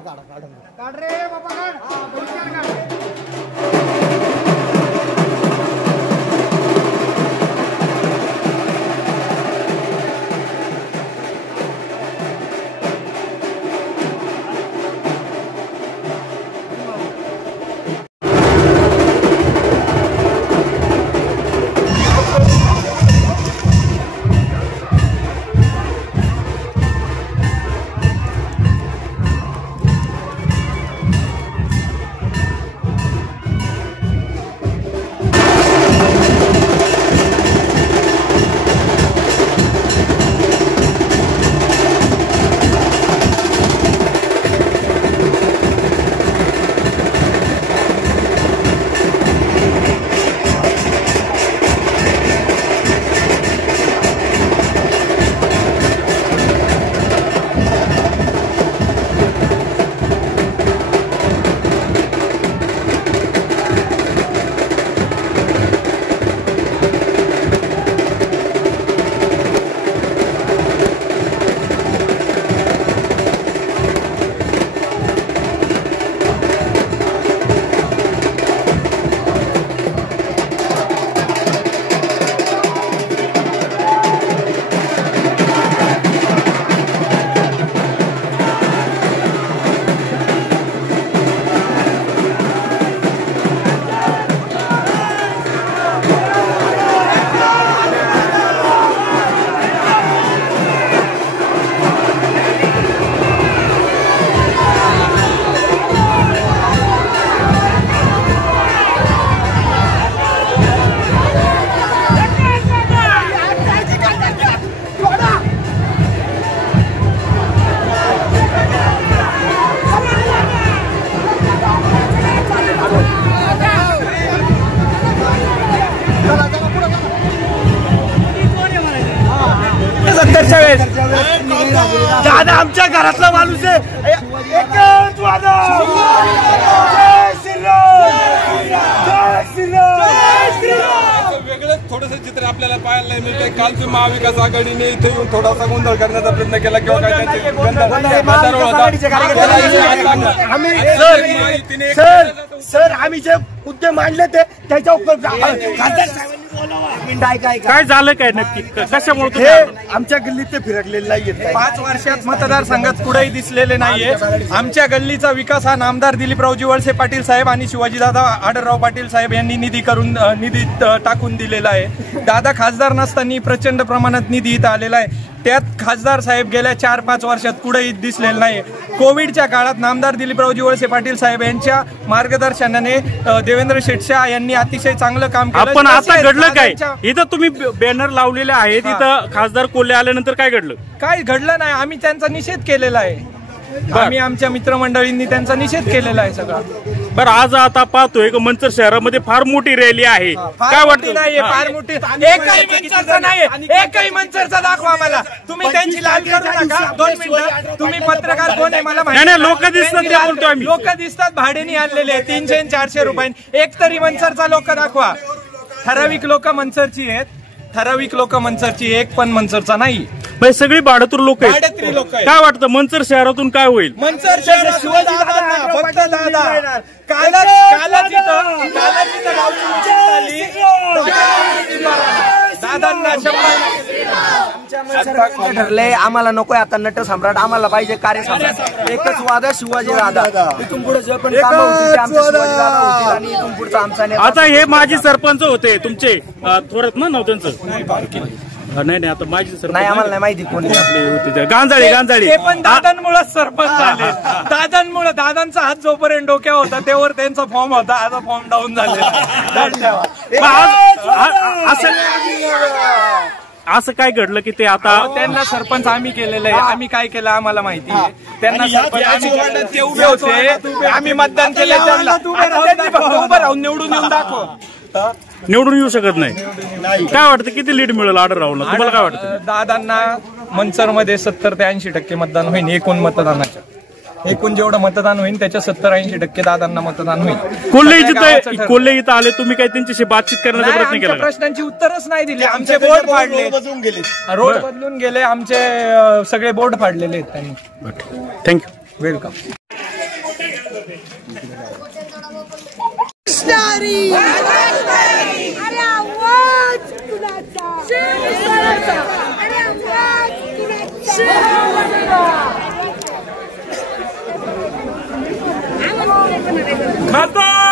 काढ रे बाबा काढ। दादा आमच्या घरातला माणूस आहे। एकच वादा, जय श्रीराम, जय श्रीराम। वेगळंच थोडंसं चित्र आपल्याला पाहायला नाही मिळते। कालची महाविकास आघाडीने इथे येऊन थोडासा गोंधळ करण्याचा प्रयत्न केला किंवा काय सर आम्ही जे मुद्दे मांडले ते त्याच्या काय झालं काय नक्की कशामुळे आमच्या गल्लीत ते फिरकलेले नाहीये। 5 वर्षात मतदारसंघात कुठेही दिसलेले नाहीये। आमच्या गल्लीचा विकास हा नामदार दिलीपरावजी वळसे पाटील साहेब आणि शिवाजीदादा आढळराव पाटील साहेब यांनी निधी टाकून दिलेला आहे। दादा खासदार नसताना प्रचंड प्रमाणात निधी इथं आलेला आहे। त्यात खासदार साहेब गेल्या 4-5 वर्षात कुठेही दिसलेले नाही। कोविडच्या काळात नामदार दिलीपरावजी वळसे पाटील साहेब यांच्या मार्गदर्शनाने देवेंद्र शेटशाह यांनी अतिशय चांगलं काम केलं। आपण आता घडलं काय इथं तुम्ही बॅनर लावलेले आहेत, इथं खासदार कोल्हे आल्यानंतर काय घडलं? काय घडलं नाही, आम्ही त्यांचा निषेध केलेला आहे। आम्ही आमच्या मित्रमंडळींनी त्यांचा निषेध केलेला आहे सगळा। बरं आज आता पाहतोय की मंचर शहरामध्ये फार मोठी रॅली आहे, काय वाटतं? नाहीये फार मोठी, एकही मंचरचा नाही, एकही मंचरचा दाखवा मला। तुम्ही त्यांची लाल करू नका। 2 मिनिटं, तुम्ही पत्रकार कोण आहे मला माहिती नाही। लोक दिसतात ते बोलतो आम्ही, लोक दिसतात भाड्याने आणलेले 300-400 रुपयांनी। एक तरी मंचरचा लोक दाखवा। ठराविक लोक मंचरची आहेत, ठराविक लोक मंचरची, एक पण मंचरचा नाही। सगळी भाडतूर लोक आहेत। काय वाटतं मंचर शहरातून काय होईल? मंचर शहर शिवाजी दादा फक्त दादा ठरले आम्हाला नकोय आता नट सम्राट, आम्हाला पाहिजे कार्य सम्राट। एकच वादा शिवाजी दादा। इथून पुढे जे पण काम होतील ते आमचे शिवाजी दादा होतील आणि इथून पुढचा आमचा नेता। आता हे माजी सरपंच होते तुमचे थोरात ना नाव त्यांचं? नाही आता माजी सरपंच नाही, आम्हाला नाही माहिती कोणी आपले होते गांजाळी ते पण दादांमुळे सरपंच झाले। दादांमुळे, दादांचा हात जोपर्यंत डोक्यावर होता तेव्हा त्यांचा फॉर्म होता, आता फॉर्म डाऊन झालेला। असं काय घडलं की ते आता त्यांना सरपंच आम्ही केलेलं आहे। आम्ही काय केलं आम्हाला माहिती आहे। त्यांना सरपंच उभे होते, आम्ही मतदान केलं त्यांना। उभं राहून निवडून येऊन दाखव। निवडून येऊ शकत नाही। काय वाटतं किती लीड मिळेल आढळरावला? तुम्हाला काय वाटतं? दादांना मंचर मध्ये 70 ते 80% मतदान होईल। एकूण मतदानाच्या, एकूण जेवढं मतदान होईल त्याच्या 70-80% दादांना मतदान होईल। कोल्हे इथं आले, तुम्ही काय त्यांच्याशी बातचीत करण्याचा प्रयत्न केला? प्रश्नांची उत्तरच नाही दिली। आमचे बोर्ड फाडले, रोड बदलून गेले, आमचे सगळे बोर्ड फाडलेले आहेत त्यांनी। Thank you, welcome. खासदार